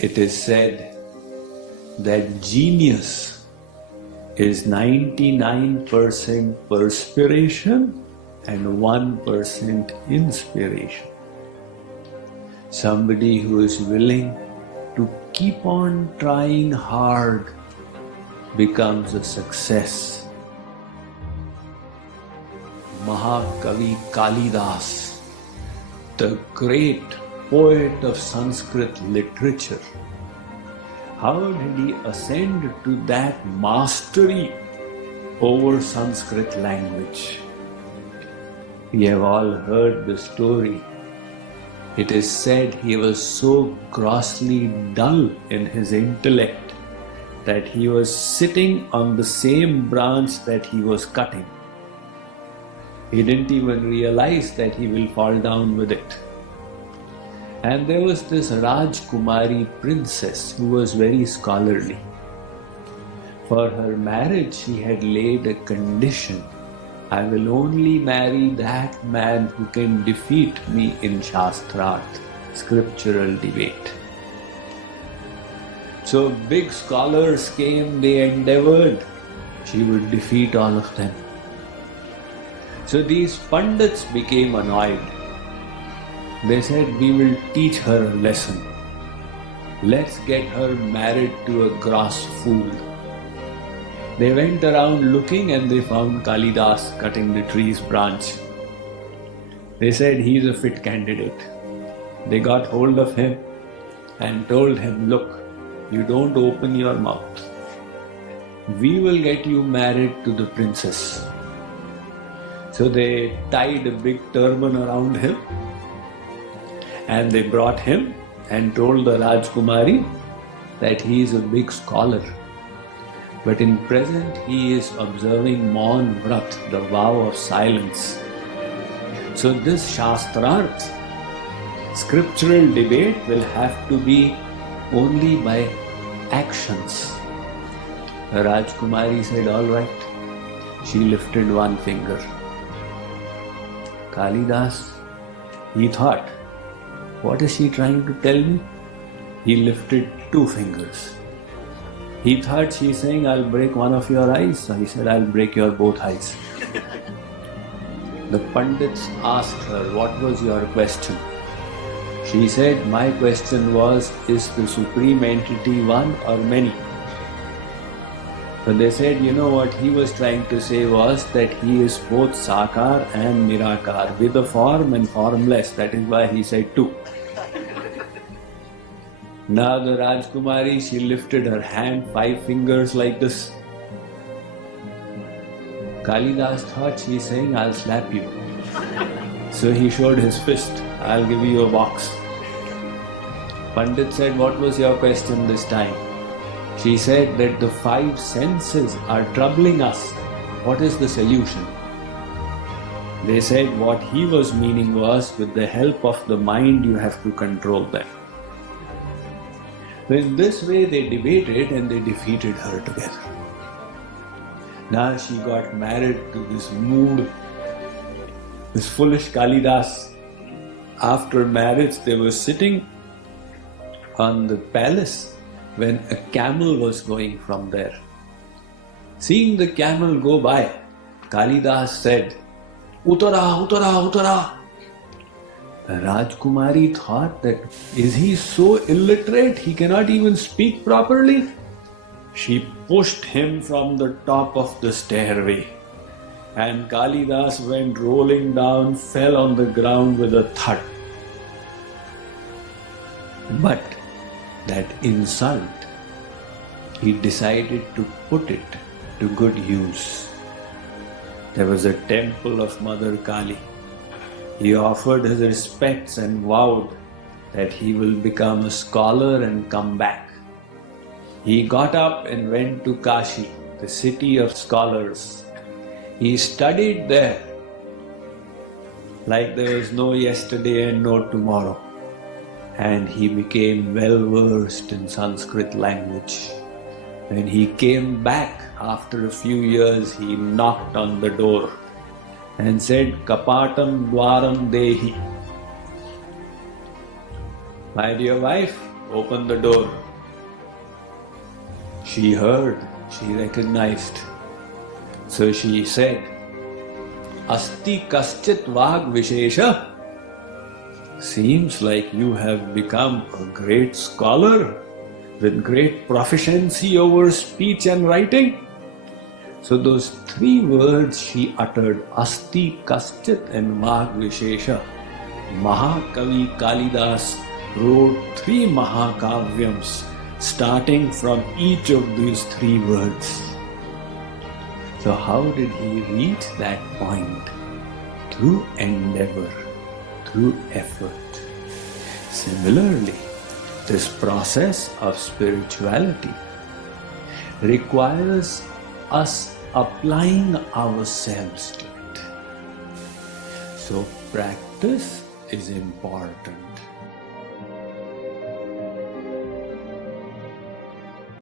It is said that genius is 99% perspiration and 1% inspiration. Somebody who is willing to keep on trying hard becomes a success. Mahakavi Kalidas, the great poet of Sanskrit literature, how did he ascend to that mastery over Sanskrit language? We have all heard the story. It is said he was so grossly dull in his intellect that he was sitting on the same branch that he was cutting. He didn't even realize that he will fall down with it. And there was this Rajkumari princess who was very scholarly. For her marriage, she had laid a condition: I will only marry that man who can defeat me in Shastrarth, scriptural debate. So big scholars came, they endeavored. She would defeat all of them. So these Pandits became annoyed. They said, we will teach her a lesson. Let's get her married to a gross fool. They went around looking and they found Kalidas cutting the tree's branch. They said, he is a fit candidate. They got hold of him and told him, look, you don't open your mouth. We will get you married to the princess. So they tied a big turban around him and they brought him and told the Rajkumari that he is a big scholar. But in present he is observing Maun Vrat, the vow of silence. So this Shastrarth, scriptural debate, will have to be only by actions. The Rajkumari said, all right. She lifted one finger. Kalidas, he thought, what is she trying to tell me? He lifted two fingers. He thought she's saying, I'll break one of your eyes. So he said, I'll break your both eyes. The Pandits asked her, what was your question? She said, my question was, is the Supreme Entity one or many? So they said, you know what he was trying to say was that he is both Sakar and Nirakar, with a form and formless. That is why he said two. Now the Rajkumari, she lifted her hand, 5 fingers like this. Kalidas thought she's saying, I'll slap you. So he showed his fist, I'll give you a box. Pandit said, what was your question this time? She said that the 5 senses are troubling us. What is the solution? They said what he was meaning was, with the help of the mind you have to control them. In this way they debated and they defeated her together. Now she got married to this mood, this foolish Kalidas. After marriage they were sitting on the palace when a camel was going from there. Seeing the camel go by, Kalidas said, Uttara, Uttara, Uttara. The Rajkumari thought that, is he so illiterate he cannot even speak properly? She pushed him from the top of the stairway and Kalidas went rolling down, fell on the ground with a thud. But that insult, he decided to put it to good use. There was a temple of Mother Kali. He offered his respects and vowed that he will become a scholar and come back. He got up and went to Kashi, the city of scholars. He studied there like there was no yesterday and no tomorrow. And he became well versed in Sanskrit language. When he came back after a few years, he knocked on the door and said, Kapatam Dwaram Dehi. My dear wife, open the door. She heard, she recognized. So she said, Asti kaschit vag vishesha. Seems like you have become a great scholar with great proficiency over speech and writing. So those three words she uttered, Asti kaschit and vag vishesha. Mahakavi Kalidas wrote 3 Mahakavyams starting from each of these 3 words. So how did he reach that point? Through endeavor, through effort. Similarly, this process of spirituality requires us applying ourselves to it. So practice is important.